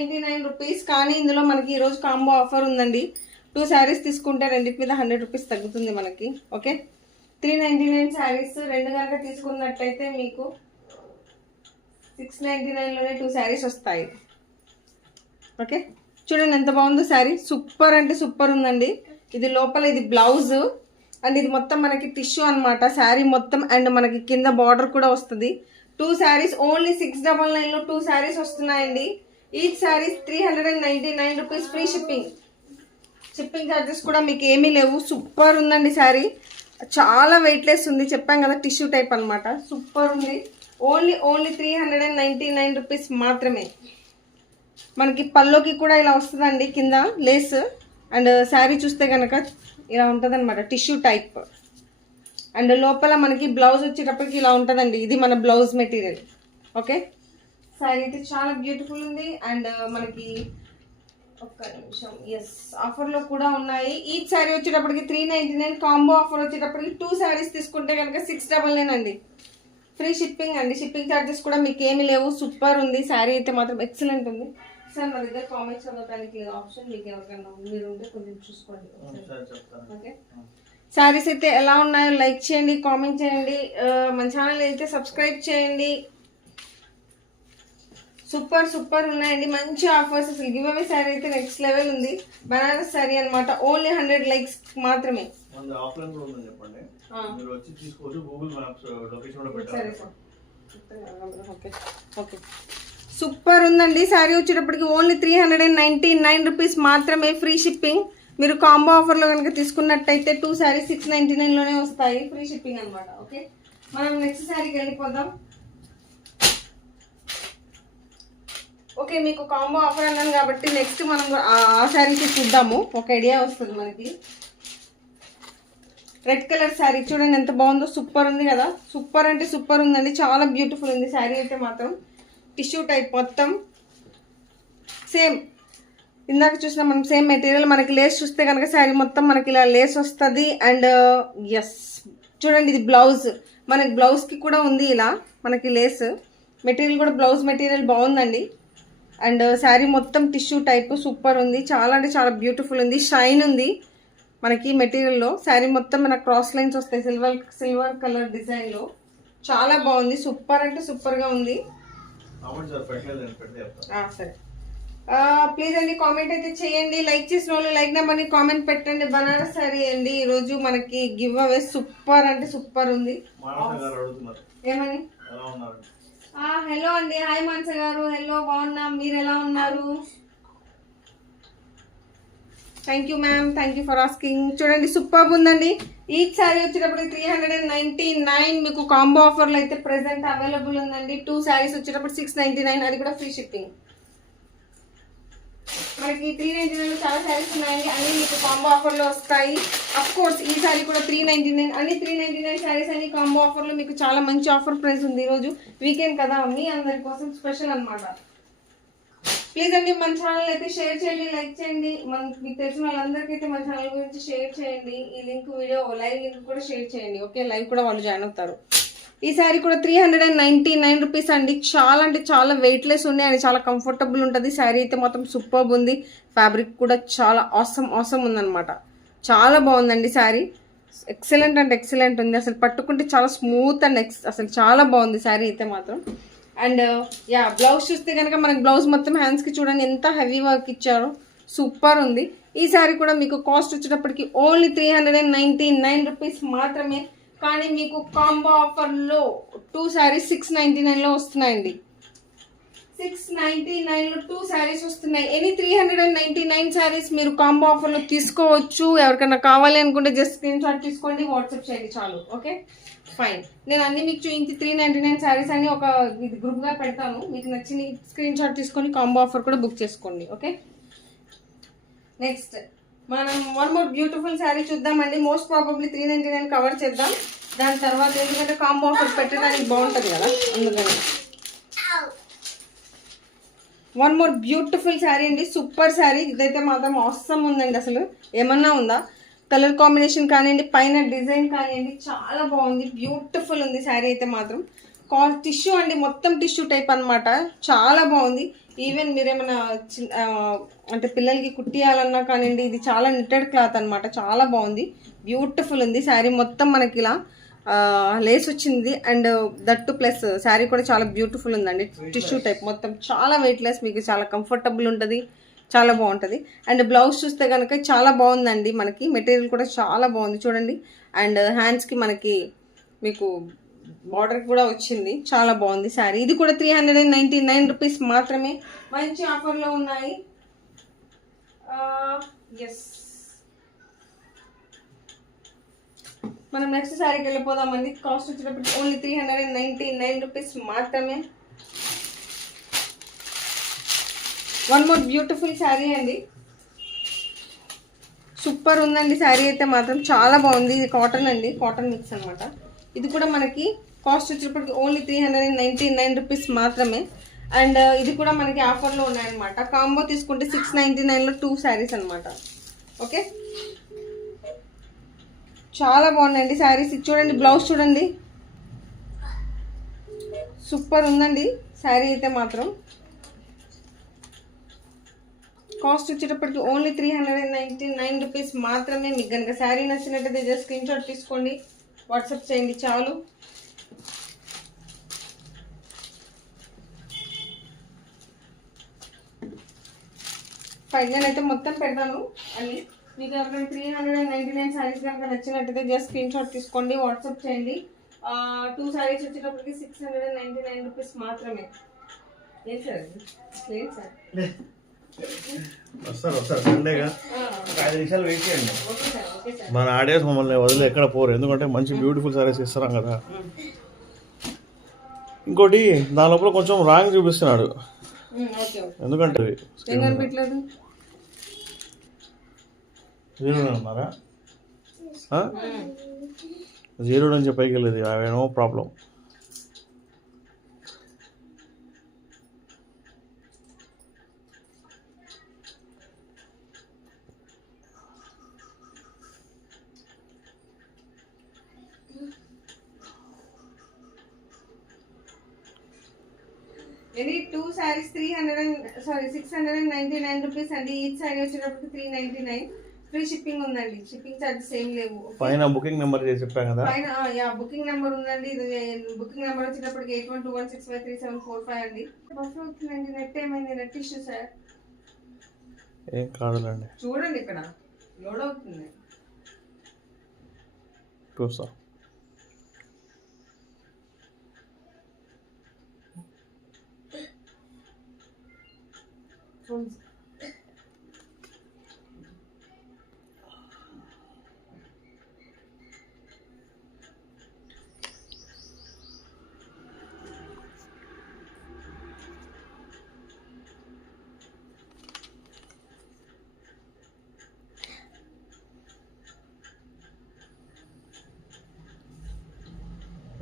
Rupees. కానీ ఇందులో మనకి ఈరోజు కాంబో ఆఫర్ ఉందండి. 2 శారీస్ తీసుకుంటే రెండింటి మీద 100 రూపీస్ తగ్గుతుంది మనకి. ఓకే, 399 శారీస్ రెండు కనుక తీసుకున్నట్లయితే మీకు 699లోనే 2 శారీస్ వస్తాయి. ఓకే, చూడండి ఎంత బాగుందో శారీ. సూపర్ అంటే సూపర్ ఉందండి. ఇది లోపల ఇది బ్లౌజ్ అండ్ ఇది మొత్తం మనకి టిష్యూ అనమాట శారీ మొత్తం. అండ్ మనకి కింద బార్డర్ కూడా వస్తుంది. 2 శారీస్ ఓన్లీ 699లో 2 శారీస్ వస్తున్నాయండి. Each saris 399 rupees. Free shipping. Shipping charges కూడా మీకు ఏమీ లేవు. సూపర్ ఉందండి శారీ. చాలా వెయిట్లెస్ ఉంది, చెప్పాం కదా, టిష్యూ టైప్ అనమాట. సూపర్ ఉంది. ఓన్లీ 399 రూపీస్ మాత్రమే. మనకి పల్లోకి కూడా ఇలా వస్తుందండి కింద లేస్. అండ్ శారీ చూస్తే కనుక ఇలా ఉంటుంది అనమాట, టిష్యూ టైప్. అండ్ లోపల మనకి బ్లౌజ్ వచ్చేటప్పటికి ఇలా ఉంటుందండి. ఇది మన బ్లౌజ్ మెటీరియల్. ఓకే, శారీ అయితే చాలా బ్యూటిఫుల్ ఉంది. అండ్ మనకి ఒక్క నిమిషం, ఎస్, ఆఫర్లో కూడా ఉన్నాయి. ఈచ్ శారీ వచ్చేటప్పటికి 399. కాంబో ఆఫర్ వచ్చేటప్పటికి 2 శారీస్ తీసుకుంటే కనుక 699 అండి. ఫ్రీ షిప్పింగ్ అండి. షిప్పింగ్ ఛార్జెస్ కూడా మీకు ఏమీ లేవు. సూపర్ ఉంది శారీ అయితే మాత్రం, ఎక్సలెంట్ ఉంది. సార్ మా దగ్గర కామెంట్స్ చదవడానికి ఆప్షన్ మీకు ఎవరికైనా మీరు ఉంటే కొంచెం చూసుకోండి. ఓకే, శారీస్ అయితే ఎలా ఉన్నాయో లైక్ చేయండి, కామెంట్ చేయండి. మన ఛానల్ అయితే సబ్స్క్రైబ్ చేయండి. సూపర్ ఉన్నాయండి, మంచి ఆఫర్స్. అసలు గివ్ అవే శారీ అయితే నెక్స్ట్ లెవెల్ ఉంది. బనారస్ శారీ అనమాట. ఓన్లీ 100 లైక్స్ మాత్రమే. ఓకే, సూపర్ ఉందండి శారీ. వచ్చేటప్పటికి ఓన్లీ 399 రూపీస్ మాత్రమే. Free shipping. మీరు కాంబో ఆఫర్లో కనుక తీసుకున్నట్టయితే 2 శారీస్ 699లోనే వస్తాయి. ఫ్రీ షిప్పింగ్ అనమాట. ఓకే, మనం నెక్స్ట్ శారీకి వెళ్ళిపోదాం. ఓకే, మీకు కాంబో ఆఫర్ అన్నాను కాబట్టి నెక్స్ట్ మనం ఆ శారీకి చూద్దాము. ఒక ఐడియా వస్తుంది మనకి. రెడ్ కలర్ శారీ చూడండి ఎంత బాగుందో. సూపర్ ఉంది కదా. సూపర్ అంటే సూపర్ ఉందండి. చాలా బ్యూటిఫుల్ ఉంది శారీ అయితే మాత్రం. టిష్యూ టైప్ మొత్తం సేమ్ ఇందాక చూసిన మనం సేమ్ మెటీరియల్. మనకి లేస్ చూస్తే కనుక శారీ మొత్తం మనకి ఇలా లేస్ వస్తుంది. అండ్ ఎస్, చూడండి ఇది బ్లౌజ్. మనకి బ్లౌజ్కి కూడా ఉంది ఇలా మనకి లేస్ మెటీరియల్ కూడా. బ్లౌజ్ మెటీరియల్ బాగుందండి. అండ్ శారీ మొత్తం టిష్యూ టైప్. సూపర్ ఉంది. చాలా అంటే చాలా బ్యూటిఫుల్ ఉంది. షైన్ ఉంది మనకి మెటీరియల్లో. శారీ మొత్తం మన క్రాస్ లైన్స్ వస్తాయి సిల్వర్ కలర్ డిజైన్లో. చాలా బాగుంది. సూపర్ అంటే సూపర్గా ఉంది. సరే, ప్లీజ్ అండి కామెంట్ అయితే చేయండి. లైక్ చేసిన వాళ్ళు లైక్ నెంబర్ని కామెంట్ పెట్టండి. బనారస్ శారీ అండి ఈరోజు మనకి గివ్ అవే. సూపర్ అంటే సూపర్ ఉంది. ఏమని? హలో అండి, హాయ్ మాన్స గారు. హలో, బాగున్నాం. మీరు ఎలా ఉన్నారు? Thank you ma'am, thank you for asking. చూడండి సూపర్ ఉందండి. ఈచ్ శారీ వచ్చేటప్పుడు 399. మీకు కాంబో ఆఫర్లో అయితే ప్రెసెంట్ అవైలబుల్ ఉందండి. 2 శారీస్ వచ్చేటప్పుడు 699, అది కూడా ఫ్రీ షిప్పింగ్. మనకి 399 చాలా శారీస్ ఉన్నాయండి. అన్ని మీకు కాంబో ఆఫర్లో వస్తాయి. అఫ్ కోర్స్ ఈ శారీ కూడా 399. అన్ని 399 శారీస్ అన్ని కాంబో ఆఫర్లో మీకు చాలా మంచి ఆఫర్ ప్రైస్ ఉంది. ఈరోజు వీకెండ్ కదా, మీ అందరి కోసం స్పెషల్ అనమాట. ప్లీజ్ అండి మన ఛానల్ అయితే షేర్ చేయండి, లైక్ చేయండి. మీకు తెలిసిన వాళ్ళందరికీ అయితే మన ఛానల్ గురించి షేర్ చేయండి. ఈ లింక్ వీడియో లైవ్ లింక్ కూడా షేర్ చేయండి. ఓకే, లైవ్ కూడా వాళ్ళు జాయిన్ అవుతారు. ఈ శారీ కూడా 399 రూపీస్ అండి. చాలా అంటే చాలా వెయిట్లెస్ ఉంది అండ్ చాలా కంఫర్టబుల్ ఉంటుంది. శారీ అయితే మొత్తం సూపర్ ఉంది. ఫ్యాబ్రిక్ కూడా చాలా ఆసమ్ ఉందన్నమాట. చాలా బాగుందండి శారీ. ఎక్సలెంట్ అంటే ఎక్సలెంట్ ఉంది. అసలు పట్టుకుంటే చాలా స్మూత్ అండ్ అసలు చాలా బాగుంది శారీ అయితే మాత్రం. అండ్ యా, బ్లౌజ్ చూస్తే కనుక మనకి బ్లౌజ్ మొత్తం హ్యాండ్స్కి చూడండి ఎంత హెవీ వర్క్ ఇచ్చారో. సూపర్ ఉంది. ఈ శారీ కూడా మీకు కాస్ట్ వచ్చేటప్పటికి ఓన్లీ 399 రూపీస్ మాత్రమే. కానీ మీకు కాంబో ఆఫర్లో 2 శారీస్ 699లో వస్తున్నాయండి. 699లో 2 శారీస్ వస్తున్నాయి. ఎనీ 399 శారీస్ మీరు కాంబో ఆఫర్లో తీసుకోవచ్చు. ఎవరికైనా కావాలి అనుకుంటే జస్ట్ స్క్రీన్ షాట్ తీసుకోండి, వాట్సాప్ చేయండి చాలు. Okay, fine. నేను అన్ని మీకు చూపించి 399 శారీస్ అని ఒక ఇది గ్రూప్గా పెడతాను. మీకు నచ్చిన స్క్రీన్ షాట్ తీసుకొని కాంబో ఆఫర్ కూడా బుక్ చేసుకోండి. ఓకే, నెక్స్ట్ మనం వన్ మోర్ బ్యూటిఫుల్ శారీ చూద్దామండి. మోస్ట్ ప్రాబబ్లీ 399 కవర్ చేద్దాం. దాని తర్వాత ఎందుకంటే కాంబో ఆఫర్ పెట్టడానికి బాగుంటుంది కదా, అందుకని. వన్ మోర్ బ్యూటిఫుల్ శారీ అండి. సూపర్ శారీ. ఇదైతే మాత్రం ఆసమ్ ఉందండి. అసలు ఏమన్నా ఉందా? కలర్ కాంబినేషన్ కానివ్వండి, పైన డిజైన్ కానివ్వండి, చాలా బాగుంది. బ్యూటిఫుల్ ఉంది శారీ అయితే మాత్రం. టిష్యూ అండి, మొత్తం టిష్యూ టైప్ అనమాట. చాలా బాగుంది. ఈవెన్ మీరేమైనా అంటే పిల్లలకి కుట్టియాలన్నా కానివ్వండి, ఇది చాలా నిట్టెడ్ క్లాత్ అనమాట, చాలా బాగుంది, బ్యూటిఫుల్ ఉంది. శారీ మొత్తం మనకి ఇలా లేస్ వచ్చింది అండ్ దట్టు ప్లస్ శారీ కూడా చాలా బ్యూటిఫుల్ ఉందండి. టిష్యూ టైప్ మొత్తం చాలా వెయిట్లెస్, మీకు చాలా కంఫర్టబుల్ ఉంటుంది, చాలా బాగుంటుంది. అండ్ బ్లౌజ్ చూస్తే కనుక చాలా బాగుందండి, మనకి మెటీరియల్ కూడా చాలా బాగుంది చూడండి. అండ్ హ్యాండ్స్కి మనకి మీకు బార్డర్ కూడా వచ్చింది, చాలా బాగుంది శారీ. ఇది కూడా 399 రూపీస్ మాత్రమే, మంచి ఆఫర్లో ఉన్నాయి. ఎస్, మనం నెక్స్ట్ శారీకి వెళ్ళిపోదామండి. కాస్ట్ వచ్చేటప్పుడు ఓన్లీ 399 రూపీస్ మాత్రమే. వన్ మోర్ బ్యూటిఫుల్ శారీ అండి, సూపర్ ఉందండి శారీ అయితే మాత్రం, చాలా బాగుంది. ఇది కాటన్ అండి, కాటన్ మిక్స్ అనమాట. ఇది కూడా మనకి కాస్ట్ వచ్చేటప్పటికి ఓన్లీ 399 రూపీస్ మాత్రమే. అండ్ ఇది కూడా మనకి ఆఫర్లో ఉన్నాయన్నమాట. కాంబో తీసుకుంటే 699లో 2 శారీస్ అనమాట. ఓకే, చాలా బాగున్నాయండి శారీస్. చూడండి బ్లౌజ్ చూడండి, సూపర్ ఉందండి శారీ అయితే మాత్రం. కాస్ట్ వచ్చేటప్పటికి ఓన్లీ 399 రూపీస్ మాత్రమే. మీకు కనుక శారీ నచ్చినట్టయితే జస్ట్ స్క్రీన్ షాట్ తీసుకోండి, వాట్సాప్ చేయండి చాలు. ఫైనల్ అయితే మొత్తం పెడతాను అని. మీకు ఎవరైనా 399 శారీస్ కనుక నచ్చినట్టయితే జస్ట్ స్క్రీన్ షాట్ తీసుకోండి, వాట్సాప్ చేయండి. 2 శారీస్ వచ్చేటప్పటికి 699 రూపీస్ మాత్రమే. ఏం సార్ లేదు సార్, వస్తారు సండేగా 5 నిమిషాలు వెయిట్ చేయండి. మన ఆడియన్స్ మమ్మల్ని వదిలే ఎక్కడ పోరు, ఎందుకంటే మంచి బ్యూటిఫుల్ సారీస్ ఇస్తున్నాం కదా. ఇంకోటి దాని లోపల కొంచెం రాంగ్ చూపిస్తున్నాడు, ఎందుకంటే 0 అన్నారా, 0 నుంచి పైకి వెళ్ళేది, no problem. Any 2 saris 699 rupees అండి. ఈచ్ శారీ వచ్చేటప్పటికి 399. ఫ్రీ షిప్పింగ్ ఉందండి, షిప్పింగ్ చార్జెస్ ఏం లేవు. పైన బుకింగ్ నెంబర్ చేసి చెప్పాం కదా, పైన బుకింగ్ నెంబర్ ఉందండి. ఇది బుకింగ్ నెంబర్ వచ్చేటప్పటికి 8121653745 అండి. బస్ అవుతుందండి, నెట్ ఏమైంది, నెట్ ఇష్యూ సార్. ఏం కాదులేండి, చూడండి ఇక్కడ లోడ్ అవుతుంది. చూస్తా.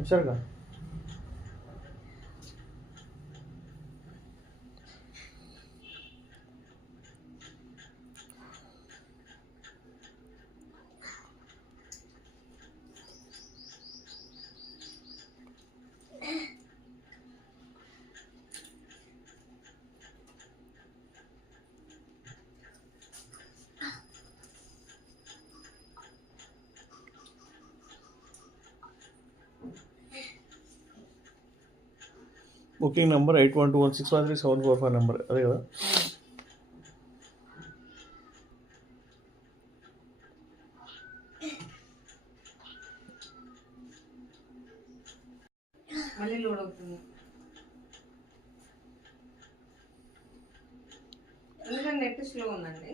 వచ్చారుగా, బుకింగ్ నెంబర్ 8121653745 నెంబర్ అదే కదా. మళ్ళీ లోడ్ అవుతుంది, ఎందుకంటే నెట్ స్లో ఉందండి.